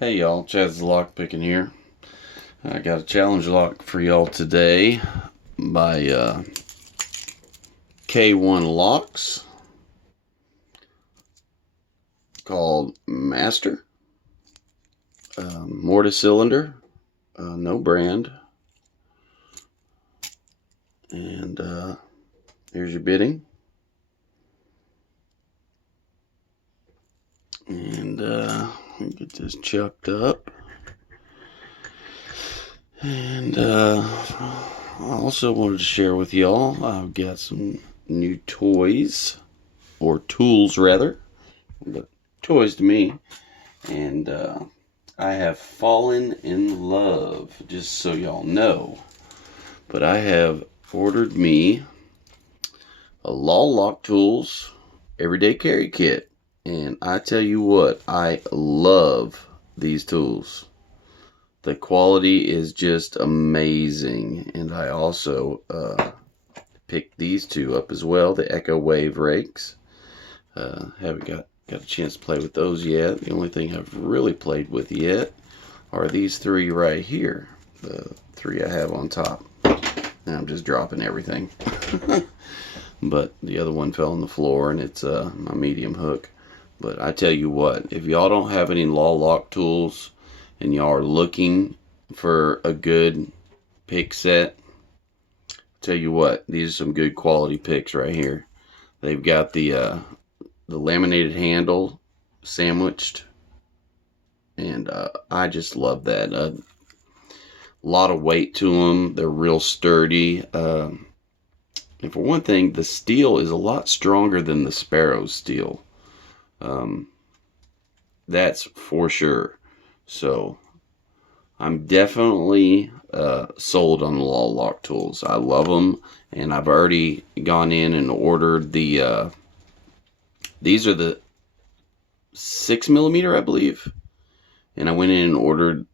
Hey y'all, Chaz the Lock Picking here. I got a challenge lock for y'all today by K1 Locks called Master. Mortise cylinder, no brand. And here's your bidding. And get this chucked up. And I also wanted to share with y'all, I've got some new toys, or tools rather, but toys to me. And I have fallen in love, just so y'all know. But I have ordered me a Law Lock Tools Everyday Carry Kit. And I tell you what, I love these tools. The quality is just amazing. And I also picked these two up as well, the Echo Wave rakes. Haven't got a chance to play with those yet. The only thing I've really played with yet are these three right here. The three I have on top. And I'm just dropping everything. But the other one fell on the floor, and it's my medium hook. But I tell you what, if y'all don't have any Law Lock tools and y'all are looking for a good pick set, tell you what, these are some good quality picks right here. They've got the laminated handle sandwiched, and I just love that. A lot of weight to them. They're real sturdy. And for one thing, the steel is a lot stronger than the Sparrow steel. Um, that's for sure. So I'm definitely sold on the Law Lock tools. I love them, and I've already gone in and ordered the. These are the 6mm, I believe, and I went in and ordered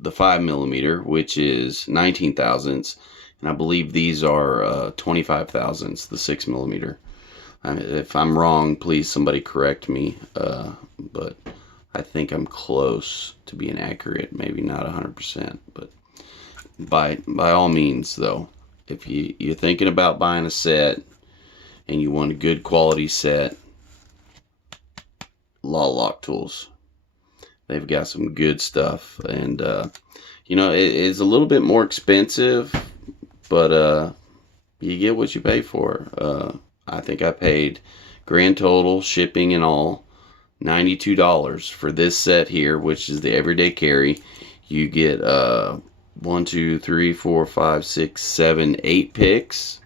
the 5mm, which is 19 thousandths, and I believe these are 25 thousandths, the 6mm. If I'm wrong, please somebody correct me, but I think I'm close to being accurate, maybe not 100%, but by all means, though, if you're thinking about buying a set and you want a good quality set, Law Lock tools. They've got some good stuff, and it's a little bit more expensive, but you get what you pay for. I think I paid grand total shipping and all $92 for this set here, which is the everyday carry. You get 1, 2, 3, 4, 5, 6, 7, 8 picks,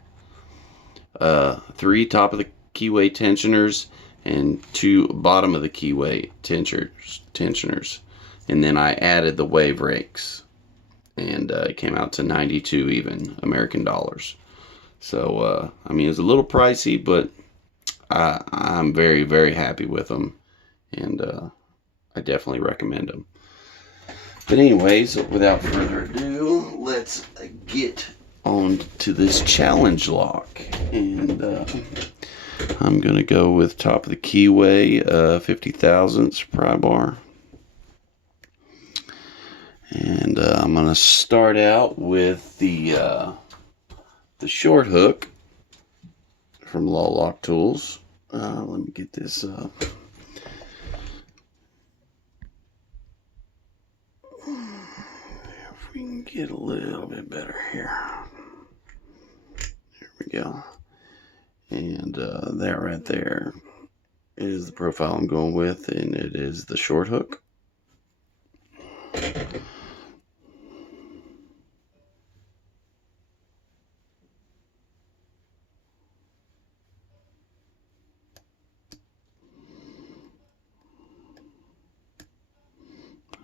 3 top of the keyway tensioners, and 2 bottom of the keyway tensioners. And then I added the wave rakes, and it came out to 92 even American dollars. So I mean, it's a little pricey, but I'm very, very happy with them, and I definitely recommend them. But anyways, without further ado, let's get on to this challenge lock. And I'm going to go with top of the keyway, 50 thousandths pry bar. And I'm going to start out with the short hook from Law Lock Tools. Let me get this up. If we can get a little bit better here. There we go. And that right there is the profile I'm going with, and it is the short hook.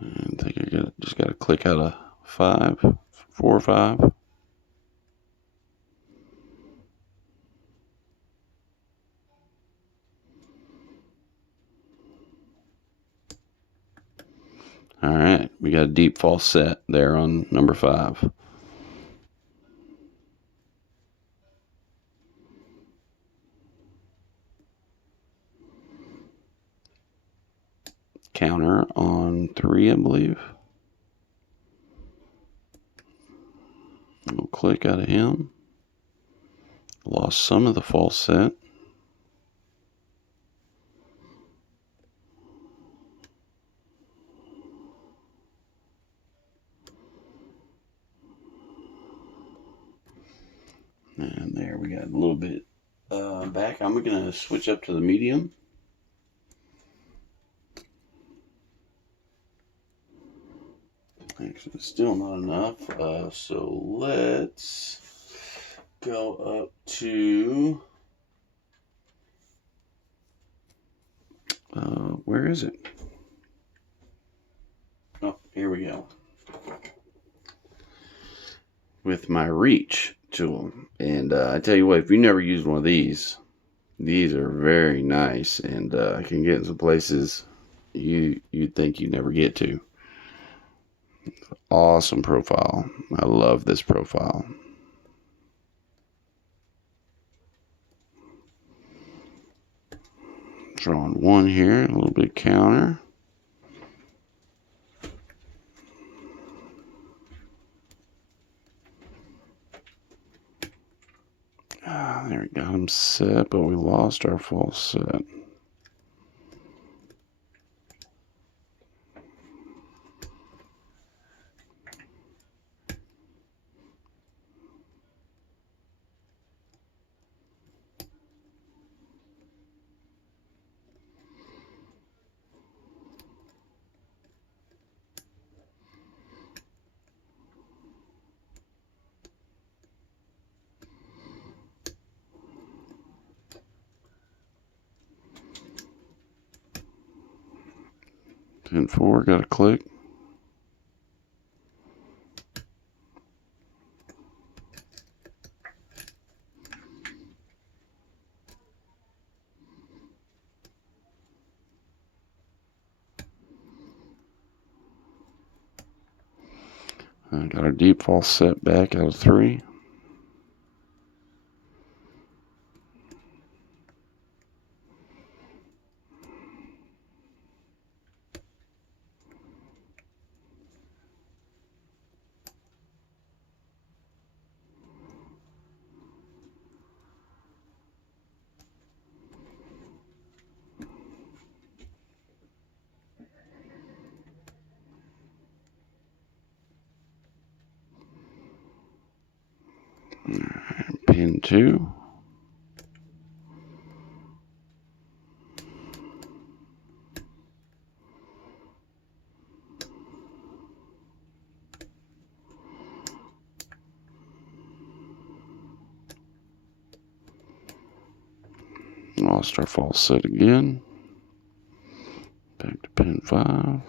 And I think I just got to click out of 5, 4 or 5. All right, we got a deep false set there on number 5. counter on 3, I believe. We'll click out of him. Lost some of the false set. And there we got a little bit back. I'm going to switch up to the medium. Actually, still not enough. So let's go up to, where is it? Oh, here we go. With my reach tool. And I tell you what, if you never used one of these are very nice, and can get in some places you'd think you'd never get to. Awesome profile. I love this profile. Drawing one here, a little bit counter. There we got him set, but we lost our false set. Pin 4, got a click. I got our deep false set back out of 3. Pin 2. Lost our false set again. Back to pin 5.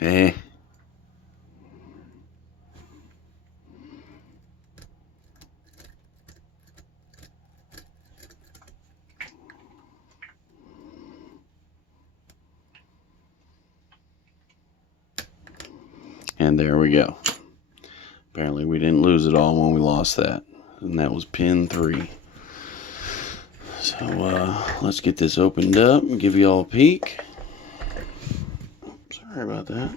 Eh. And there we go. Apparently we didn't lose it all when we lost that. And that was pin 3. So let's get this opened up and give you all a peek. Sorry about that.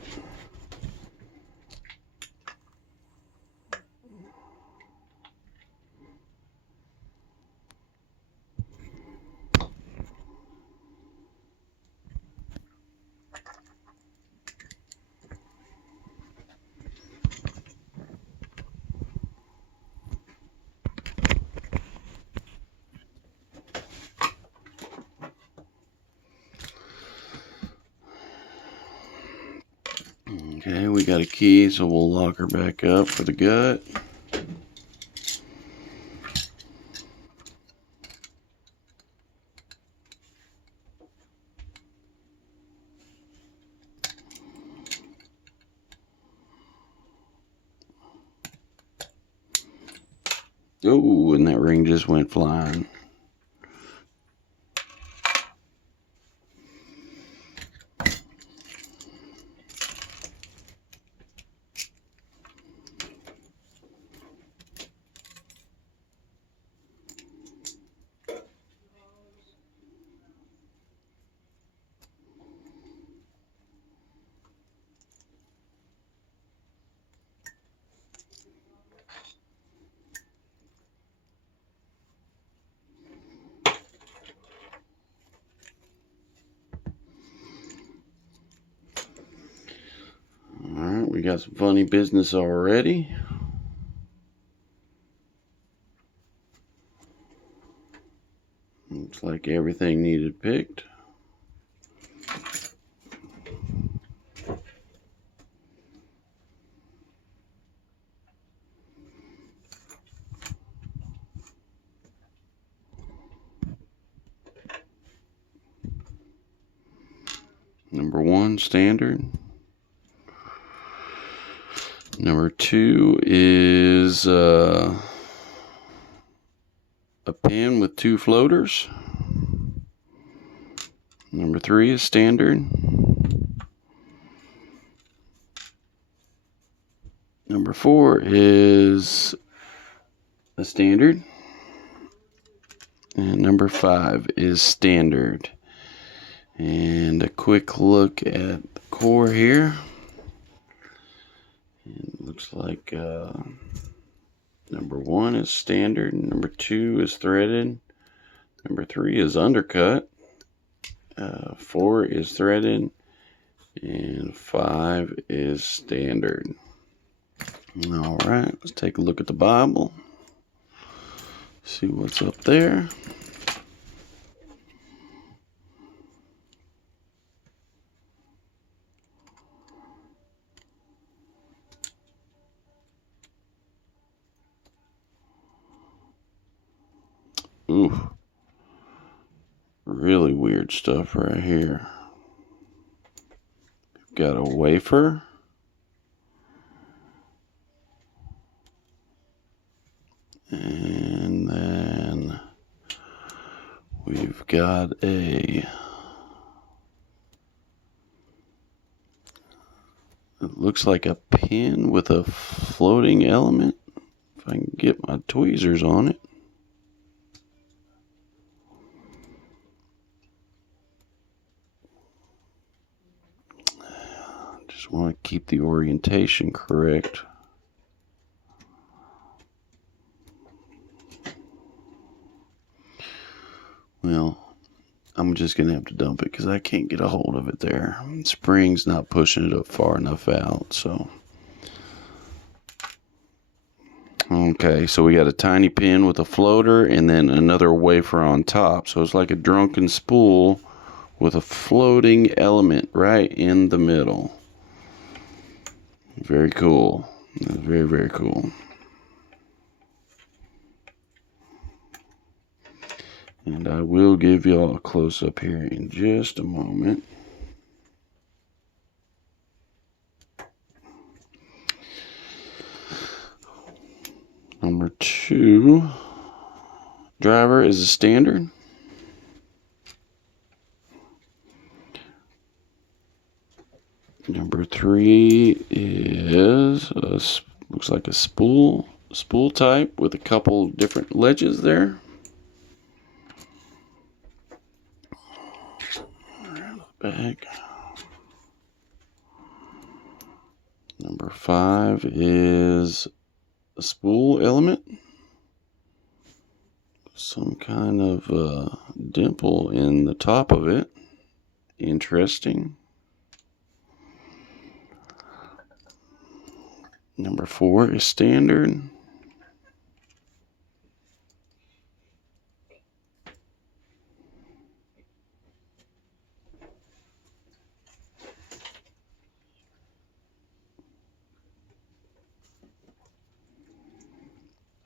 Okay, we got a key, so we'll lock her back up for the gut. Oh, and that ring just went flying. Alright, we got some funny business already. Looks like everything needed picked. Number 1, standard. Number 2 is a pin with 2 floaters. Number 3 is standard. Number 4 is a standard. And number 5 is standard. And a quick look at the core here. It looks like number 1 is standard, number 2 is threaded, number 3 is undercut, 4 is threaded, and 5 is standard. Alright, let's take a look at the Bible, see what's up there. Ooh, really weird stuff right here. We've got a wafer. And then we've got it looks like a pin with a floating element. If I can get my tweezers on it. Just want to keep the orientation correct. Well, I'm just going to have to dump it because I can't get a hold of it there. The spring's not pushing it up far enough out, so. Okay, so we got a tiny pin with a floater and then another wafer on top. So it's like a drunken spool with a floating element right in the middle. Very cool. Very, very cool. And I will give y'all a close-up here in just a moment. Number 2 driver is a standard. Number 3 is looks like a spool type with a couple different ledges there. Back. Number 5 is a spool element. Some kind of dimple in the top of it. Interesting. Number 4 is standard.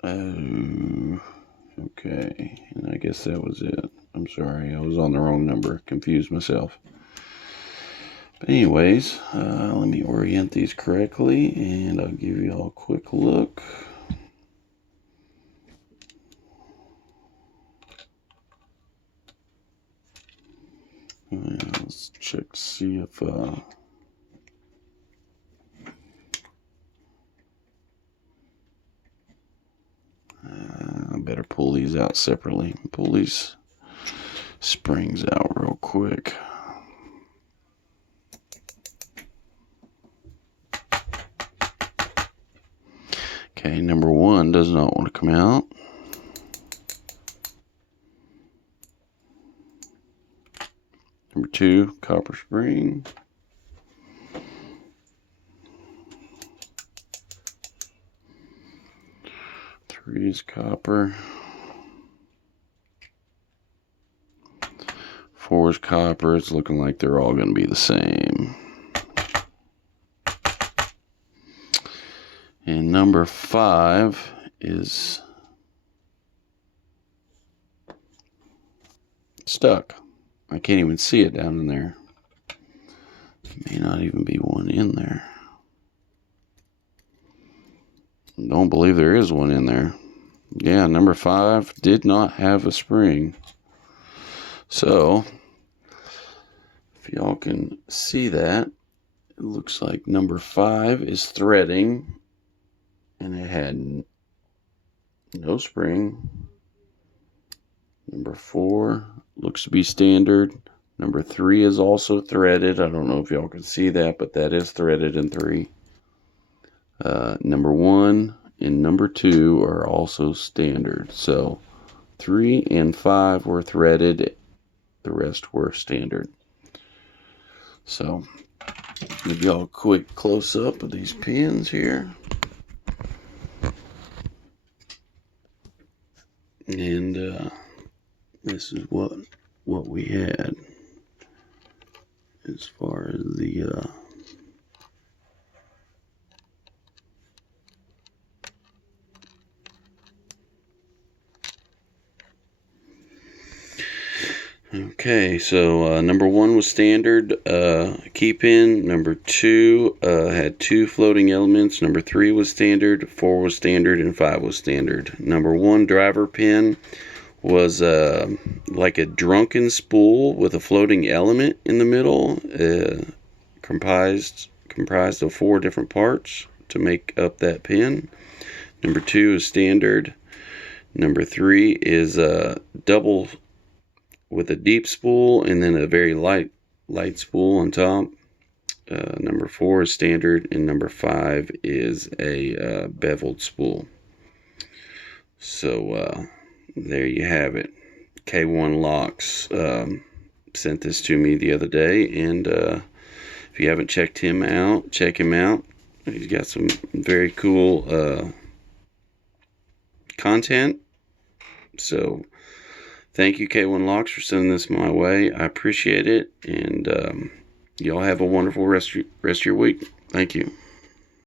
Oh, okay. And I guess that was it. I'm sorry, I was on the wrong number. Confused myself. But anyways, let me orient these correctly, and I'll give you all a quick look. Let's check to see if I better pull these out separately. Pull these springs out real quick. Okay, number 1 does not want to come out. Number 2, copper spring. Three is copper. 4 is copper. It's looking like they're all going to be the same. And number 5 is stuck. I can't even see it down in there. May not even be one in there. Don't believe there is one in there. Yeah, number 5 did not have a spring. So, if y'all can see that, it looks like number 5 is threading, and it had no spring. Number 4 looks to be standard. Number 3 is also threaded. I don't know if y'all can see that, but that is threaded in 3. Number 1 and number 2 are also standard. So 3 and 5 were threaded. The rest were standard. So give y'all a quick close up of these pins here. And this is what we had as far as the okay, so number 1 was standard key pin. Number 2 had 2 floating elements. Number 3 was standard. 4 was standard, and 5 was standard. Number 1 driver pin was like a drunken spool with a floating element in the middle, comprised of 4 different parts to make up that pin. Number 2 is standard. Number 3 is double with a deep spool and then a very light spool on top. Number 4 is standard, and number 5 is a beveled spool. So there you have it. K1 Locks sent this to me the other day, and if you haven't checked him out, check him out. He's got some very cool content. So thank you, K1 Locks, for sending this my way. I appreciate it, and y'all have a wonderful rest of your week. Thank you.